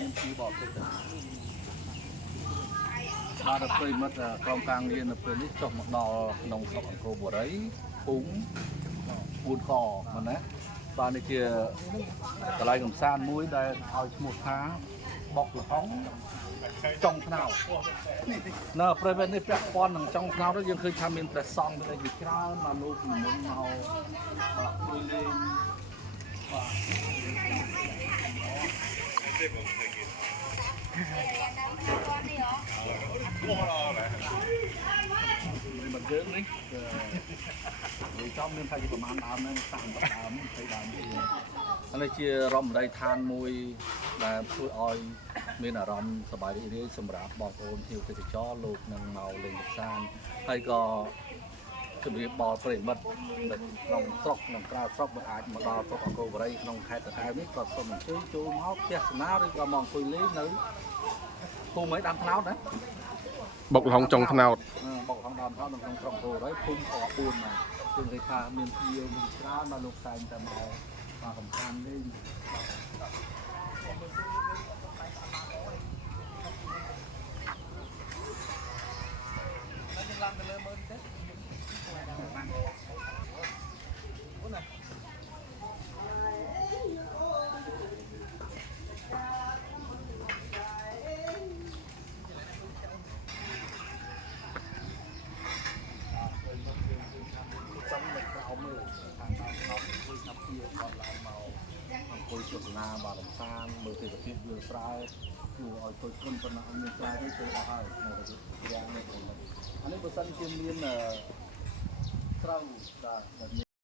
មានពីបបទៅបាទប្រិមិត្តក្រុមការងារនៅពេលនេះចុះមកដល់ក្នុងស្រុកអង្គរបុរីភូមិពួនកមែនណាបាទនេះជាកន្លែងកំសាន្តមួយដែលឲ្យឈ្មោះថាបុកល្ហុងចុងថ្នោតនៅប្រិមិត្តនេះពាក់ព័ន្ធនឹងចុងថ្នោតយើងឃើញថាមានព្រះសង្ឃដែលជាច្រើនមកលោកនិមន្តមកជួយលេងបាទយើងនេះនិយាយចំមានថាជាប្រមាណដើមហ្នឹង30ដើម20ដើមទេនេះជារមណីយដ្ឋានមួយដែលធ្វើឲ្យមានអារម្មណ៍សប្បាយរីករាយសម្រាប់បងប្អូនភ្ញៀវទេសចរលោកនឹងមកលេងកម្សាន្តហើយក៏ជម្រាបដល់ប្រិមិត្តនៅក្នុងស្រុកក្នុងក្រៅស្រុកមិនអាចមកដល់ស្រុកអង្គរបុរីក្នុងខេត្តតាកែវនេះក៏សូមអញ្ជើញចូលមកទស្សនាឬក៏មកអង្គុយលេងនៅភូមិឯដាំថ្នោតណាបុកល្ហុងចុងថ្នោតបុកល្ហុងដើមថ្នោតនៅក្នុងស្រុកអង្គរបុរីភូមិខ4មកគឺគេថាមានភ្ញៀវមានច្រើនមកលោកតែងតែមកកំសាន្តលេងឡើងទៅលើមើលតិចអូនណាចាំនៅក្រៅមើលខាងតាមឡប់ជួយចាប់ពីគាត់ឡើងមកអង្គុយទស្សនាបាទកំសាន្តមើលទេសភាពវាលស្រែគួរឲ្យជួយគុណប៉ុណ្ណាមានស្រែនេះគឺអស់ហើយនៅទៅយ៉ាងនេះអានេះបើសិនជាមានស្រូវបាទ